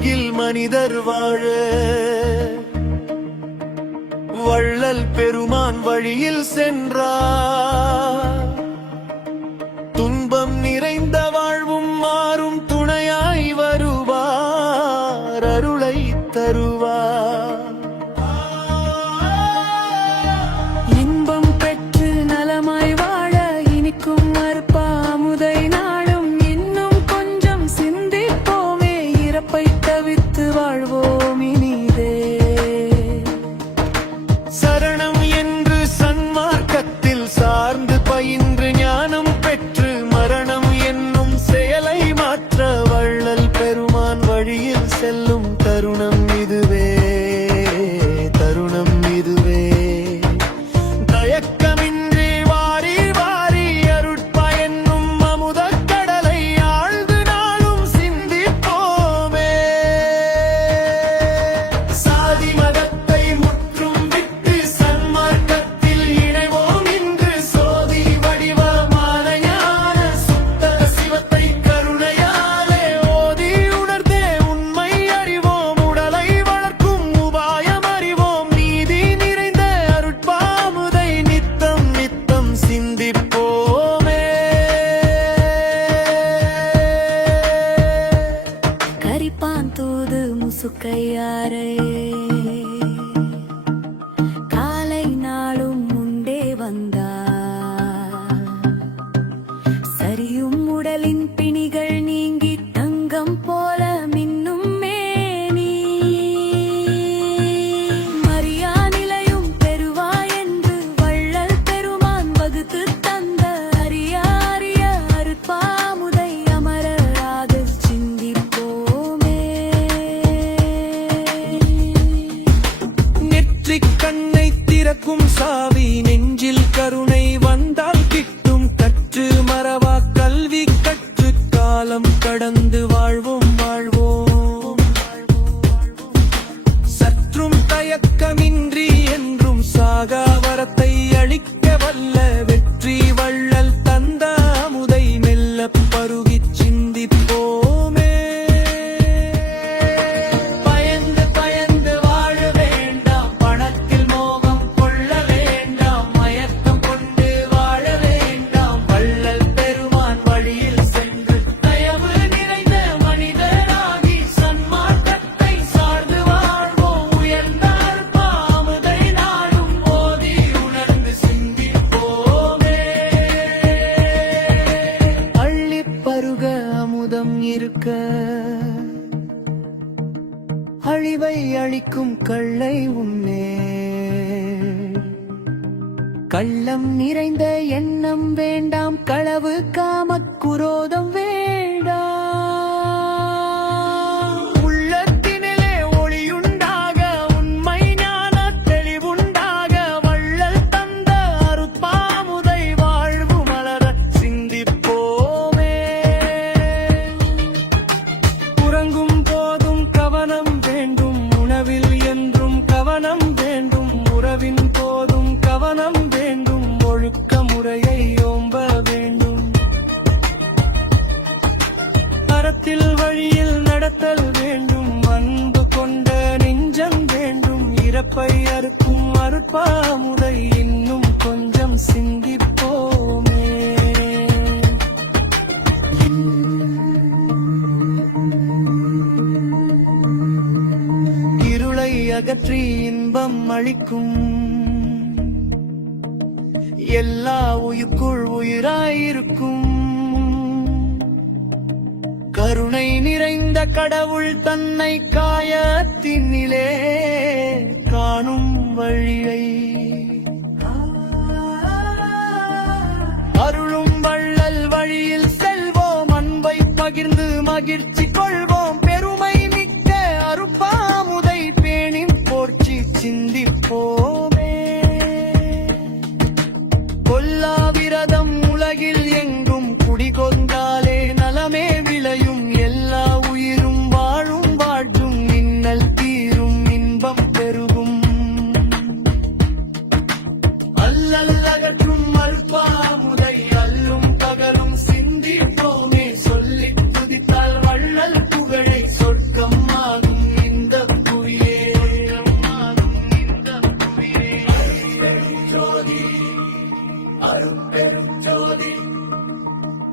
உலகில் மனிதர் வாழ வள்ளல் பெருமான் வழியில் சென்றார். துன்பம் நிறைந்த வாழ்வும் மாறும் துணையாய் வருவார், அருளை தருவார். இன்பம் பெற்று நலமாய் வாழ இனிக்கும் அருட்பாமுதை நாளும் இன்னும் கொஞ்சம் சிந்திப்போமே, இறப்பை தவிர்த்து வாழ்வோம் இனிதே. சரணம் என்று சன்மார்க்கத்தில் சார்ந்து பயின்று ஞானம் பெற்று மரணம் என்னும் செயலை மாற்ற வள்ளல் பெருமான் வழியில் செல்லும் தருணம் இதுவே, தருணம் இதுவே. தயக்கமின்றி வாரி வாரி அருட்பயனும் அமுதக் கடலை ஆழ்ந்து நாளும் சிந்திப்போமே. சாதி மதத்தை முற்றும் விட்டு சன்மார்க்கத்தில் இணைவோம் இன்று. சோதி வடிவமான ஞான சுத்த சிவத்தை கருணையாலே ஓதி உணர்ந்தே உண்மை அறிவோம். உடலை வளர்க்கும் உபாயம் அறிவோம். நீதி நிறைந்த அருட்பாமுதை நித்தம் நித்தம் சிந்திப்போமே. கரிப்பான் தூது முசுக்கையாரே காலை நாளும் உண்டே வந்தார். சரியும் உடலின் பிணிகள் நீங்கி தங்கம் போல மின்னும் மேனி. மரியா நிலையும் பெறுவாய் என்று வள்ளல் பெருமான் வகுத்து தந்த அரிய அரிய அருட்பாமுதை அமரராக சிந்திப்போமே. நெற்றிக் கண்ணை திறக்கும் சாவி நெஞ்சில் கருணை வந்தால் கிட்டும். கற்று மறவா கல்வி கற்று காலம் கடந்து வாழ்வோம் வாழ்வோம். சற்றும் தயக்கமின்றி என்றும் சாகா வரத்தை அளிக்க வல்ல வெற்றி வள்ளல் தந்த அமுதை மெல்ல பருகிச் சிந்திப்போமே. பயந்து பயந்து வாழ வேண்டாம், பணத்தில் மோகம் கொள்ள வேண்டாம். மயக்கம் கொண்டு வாழ வேண்டாம், வள்ளல் பெருமான் வழியில் சென்று தயவு நிறைந்த மனிதராகி சன்மார்க்கத்தை சார்ந்து வாழ்வோம். உயர்ந்த அருட்பாமுதை நாளும் ஓதி உணர்ந்து சிந்திப்போமே. அள்ளிப் பருக அமுதம் இருக்க அழிவை அழிக்கும் கள்ளை உன்னே. கள்ளம் நிறைந்த எண்ணம் வேண்டாம், களவு காமக் குரோதம் வேண்டாம். உள்ளத்தினிலே ஒளியுண்டாக உண்மை ஞான தெளிவுண்டாக வள்ளல் தந்த அருட்பாமுதை வாழ்வு மலர சிந்திப்போமே. உறங்கும் போதும் கவனம் வேண்டும், உணவில் என்றும் கவனம் வேண்டும். உறவின் போதும் கவனம் வேண்டும், ஒழுக்க முறையை ஓம்ப வேண்டும். அறத்தில் வழியில் நடத்தல் வேண்டும், அன்பு கொண்ட நெஞ்சம் வேண்டும். இறப்பை அறுக்கும் அருட்பாமுதை இன்னும் கொஞ்சம் சிந்திப்போமே. இருளை அகற்றி இன்பம் அளிக்கும், எல்லா உயிர்க்குள் உயிராயிருக்கும். கருணை நிறைந்த கடவுள் தன்னை காயத்தினிலே காணும் வழியை அருளும் வள்ளல் வழியில் செல்வோம். அன்பை பகிர்ந்து மகிழ்ச்சி கொள்வோம். பெருமை மிக்க அருட்பாமுதை பேணி போற்றி சிந்திப்போமே. கொல்லா விரதம் உலகில் எங்கும் குடிகொண்டாலே நலமே விளையும். எல்லா உயிரும் வாழும் வாழ்வும் இன்னல் தீரும், இன்பம் பெருகும். அல்லல் அகற்றும் அருட்பாமுதை அல்லும் பகலும் சிந்திப்போமே. சொல்லித் துதித்தால் வள்ளல் புகழை சொர்க்கம்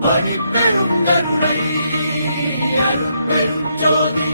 பணிப்பெரும் கருணை அருட்பெரும் ஜோதி